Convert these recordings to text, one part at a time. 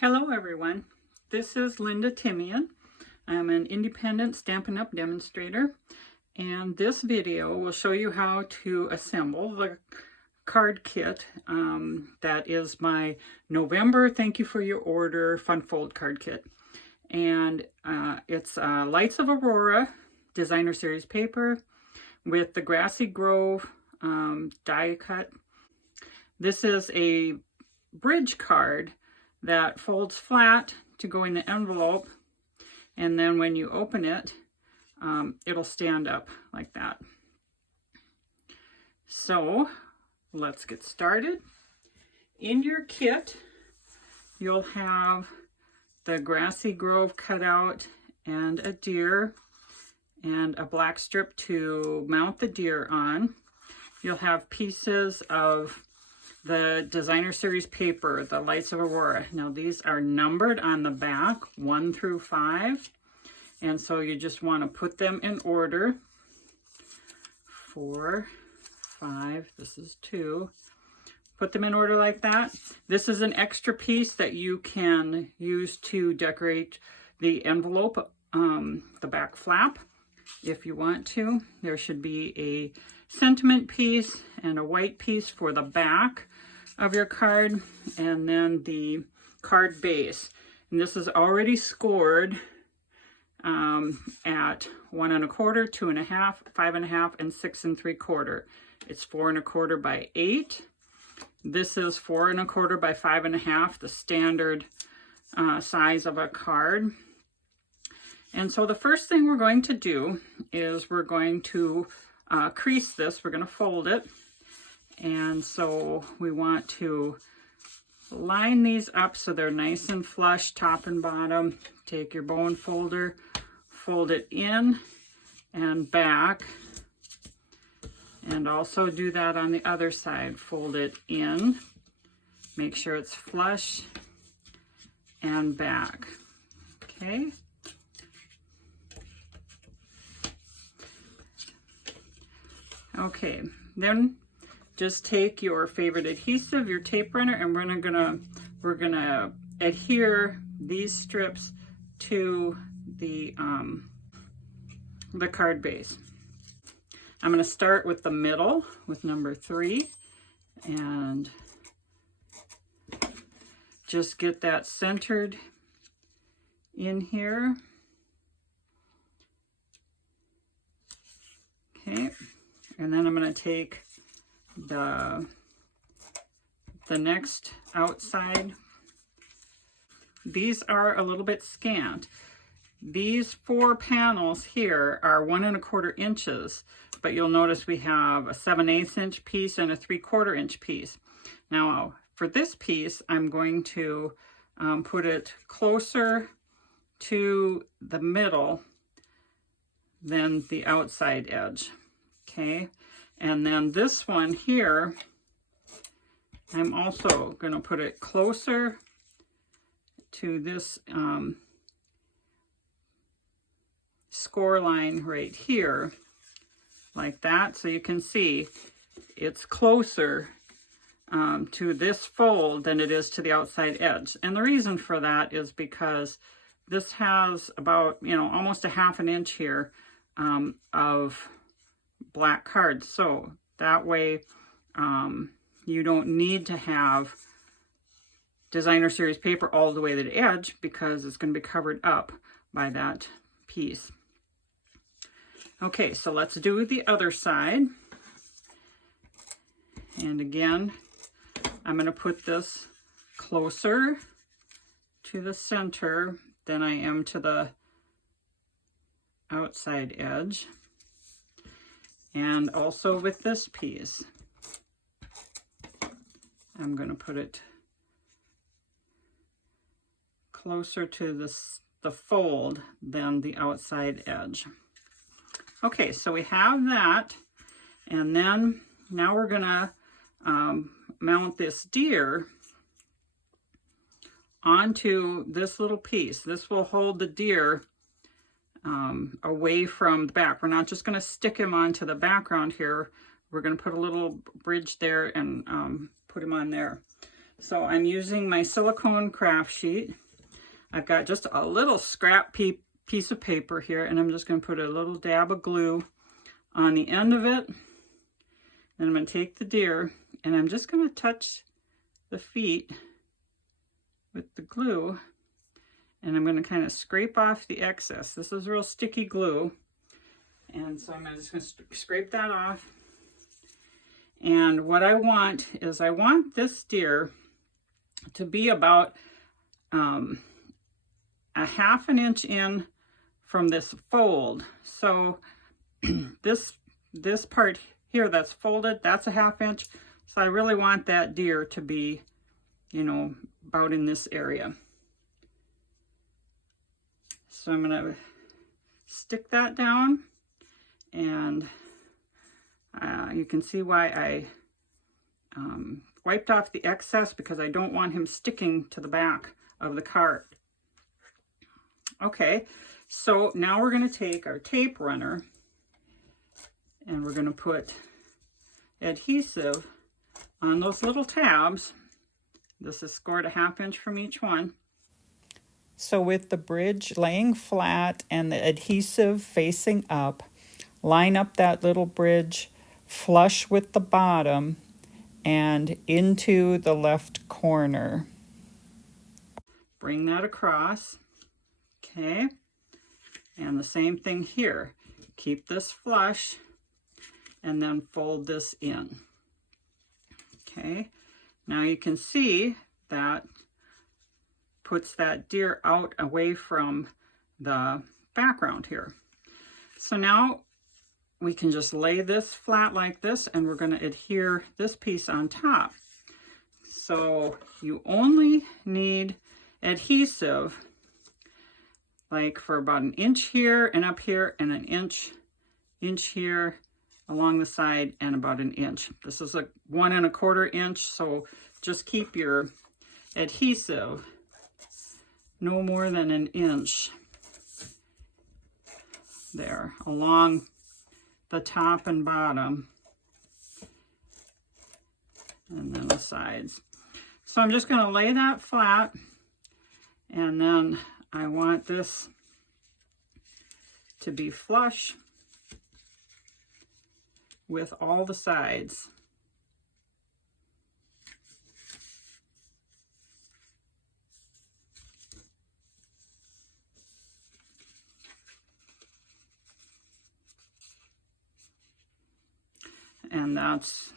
Hello everyone, this is Linda Timian. I'm an independent Stampin' Up! Demonstrator, and this video will show you how to assemble the card kit that is my November Thank You For Your Order Fun Fold card kit. And it's Lights of Aurora designer series paper with the Grassy Grove die cut. This is a bridge card that folds flat to go in the envelope, and then when you open it, it'll stand up like that. So let's get started. In your kit, you'll have the Grassy Grove cutout and a deer and a black strip to mount the deer on. You'll have pieces of the designer series paper, the Lights of Aurora. Now these are numbered on the back, 1 through 5. And so you just want to put them in order. 4, 5, this is 2. Put them in order like that. This is an extra piece that you can use to decorate the envelope, the back flap, if you want to. There should be a sentiment piece and a white piece for the back of your card, and then the card base. And this is already scored at 1 1/4, 2 1/2, 5 1/2, and 6 3/4. It's 4 1/4 by 8. This is 4 1/4 by 5 1/2, the standard size of a card. And so the first thing we're going to do is we're going to crease this. We're going to fold it. And so we want to line these up so they're nice and flush, top and bottom. Take your bone folder, fold it in and back. And also do that on the other side. Fold it in, make sure it's flush, and back. Okay. Okay, then just take your favorite adhesive, your tape runner, and we're gonna adhere these strips to the card base. I'm gonna start with the middle with number 3 and just get that centered in here. Okay, and then I'm gonna take the next outside. These are a little bit scant. These 4 panels here are 1 1/4 inches, but you'll notice we have a 7/8 inch piece and a 3/4 inch piece. Now for this piece, I'm going to put it closer to the middle than the outside edge. Okay. And then this one here, I'm also going to put it closer to this score line right here, like that. So you can see it's closer to this fold than it is to the outside edge. And the reason for that is because this has about, almost a 1/2 inch here of black cards, so that way you don't need to have designer series paper all the way to the edge because it's going to be covered up by that piece. Okay, so let's do the other side. And again, I'm going to put this closer to the center than I am to the outside edge. And also with this piece, I'm going to put it closer to the fold than the outside edge. Okay, so we have that. And then now we're going to mount this deer onto this little piece. This will hold the deer away from the back. We're not just going to stick him onto the background here. We're going to put a little bridge there and put him on there. So I'm using my silicone craft sheet. I've got just a little scrap piece of paper here, and I'm just going to put a little dab of glue on the end of it. Then I'm going to take the deer, and I'm just going to touch the feet with the glue, and I'm going to kind of scrape off the excess. This is real sticky glue, and so I'm just going to scrape that off. And what I want is I want this deer to be about a ½ inch in from this fold. So this part here that's folded, that's a ½ inch. So I really want that deer to be, you know, about in this area. So I'm going to stick that down, and you can see why I wiped off the excess, because I don't want him sticking to the back of the cart. Okay, so now we're going to take our tape runner, and we're going to put adhesive on those little tabs. This is scored a ½ inch from each one. So with the bridge laying flat and the adhesive facing up, line up that little bridge flush with the bottom and into the left corner. Bring that across. Okay, and the same thing here. Keep this flush and then fold this in. Okay, now you can see that puts that deer out away from the background here. So now we can just lay this flat like this, and we're going to adhere this piece on top. So you only need adhesive like for about an inch here and up here, and an inch here along the side, and about an inch. This is a 1 1/4 inch, so just keep your adhesive no more than an inch there along the top and bottom, and then the sides. So I'm just going to lay that flat, and then I want this to be flush with all the sides. And that's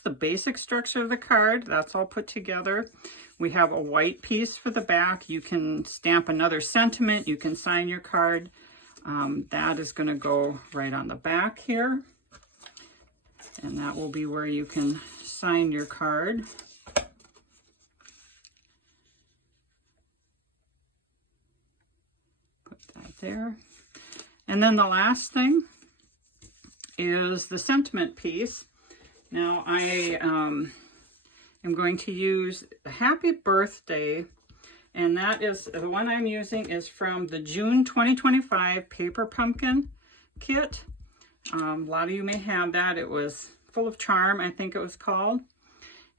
the basic structure of the card. That's all put together. We have a white piece for the back. You can stamp another sentiment. You can sign your card. That is going to go right on the back here. And that will be where you can sign your card. Put that there. And then the last thing is the sentiment piece. Now I am going to use Happy Birthday, and that is the one I'm using is from the June 2025 Paper Pumpkin kit. A lot of you may have that. It was Full of Charm, I think it was called.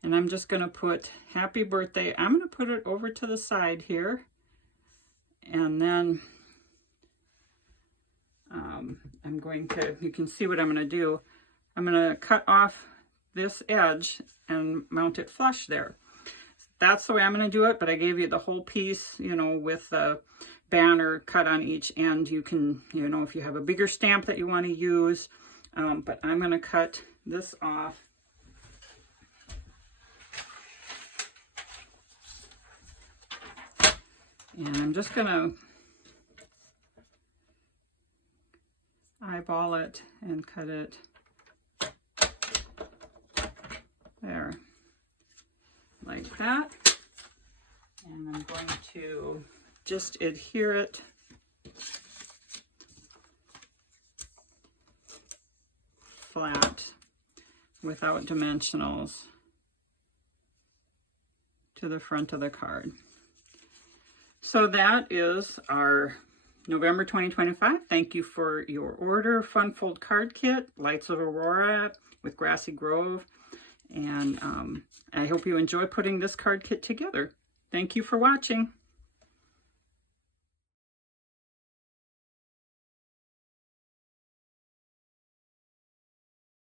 And I'm just going to put Happy Birthday. I'm going to put it over to the side here, and then I'm going to, you can see what I'm going to do. I'm going to cut off this edge and mount it flush there. That's the way I'm going to do it, but I gave you the whole piece, you know, with the banner cut on each end. You can, you know, if you have a bigger stamp that you want to use, but I'm going to cut this off. And I'm just going to eyeball it and cut it there, like that. And I'm going to just adhere it flat without dimensionals to the front of the card. So that is our November 2025. Thank you for your order. Fun Fold Card Kit, Lights of Aurora with Grassy Grove. And I hope you enjoy putting this card kit together. Thank you for watching.